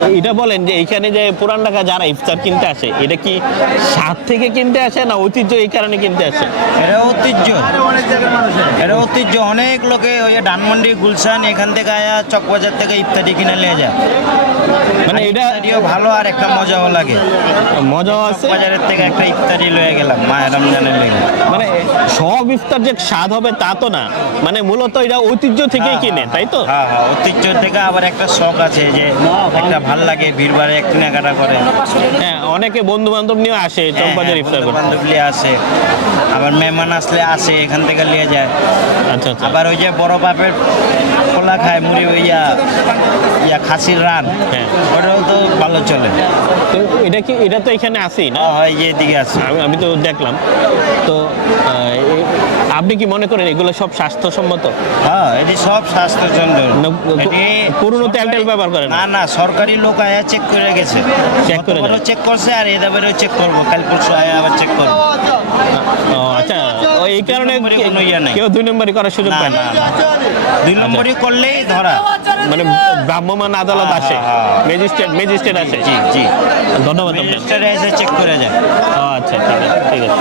এটা বলেন যে এইখানে যে পুরান ঢাকা যারা ইফতার কিনতে আসে, এটা কি স্বাদ থেকে কিনতে আসে না ঐতিহ্য এই কারণে কিনতে আসে? এটা ঐতিহ্য, এটা ঐতিহ্য। অনেক লোকে ওই যে ধানমন্ডি, গুলশান এখান থেকে আয়া চকবাজার থেকে ইফতারি কিনে নিয়ে যায়। মানে এটা ইফতারিও ভালো আর একটা মজাও লাগে। মজাও আছে, বাজারের থেকে একটা ইফতারি লয়ে গেলাম মায়ের রমজানের লেগে। মানে সব ইফতার যে স্বাদ হবে তা তো না, মানে মূলত এটা ঐতিহ্য থেকেই কিনে, তাই তো? হ্যাঁ হ্যাঁ, ঐতিহ্য থেকে আবার একটা শখ আছে যে একটা ভাল লাগে ভিড় বাড়ে কেনাকাটা করে। হ্যাঁ, অনেকে বন্ধু বান্ধব নিয়ে আসে চকবাজার ইফতার করতে। বান্ধব নিয়ে আসে, আবার মেহমান আসলে আসে এখান থেকে নিয়ে যায়। আচ্ছা আচ্ছা। আবার ওই যে বড় বাপের খোলা খায় মুড়ি, ওই ইয়া খাসির রান, হ্যাঁ, ওটাও তো ভালো চলে। তো এটা তো এখানে আসেই না? হয় যে এদিকে আছে। আমি তো দেখলাম। তো আপনি কি মনে করেন এগুলো সব স্বাস্থ্যসম্মত? হ্যাঁ, এটি সব স্বাস্থ্যের জন্য। এটি পুরনো তেল ব্যবহার করেন? না না, সরকারি লোক আয়া চেক করে গেছে, চেক করে যায়? চেক করছে, আর এদাবেরও চেক করবো, কাল পরশু আয়া আবার চেক করবো। ও আচ্ছা, এই কারণে দুই নম্বরে কোনো ইয়ে নাই। কেউ 2 নম্বরই করার সুযোগ না পায় না? না, 2 নম্বরই করলেই ধরা। মানে ভ্রাম্যমাণ আদালত আসে, ম্যাজিস্ট্রেট আসে? জি জি, ধন্যবাদ আপনাকে। ম্যাজিস্ট্রেট এসে চেক করে যায়। ও আচ্ছা, ঠিক আছে ঠিক আছে।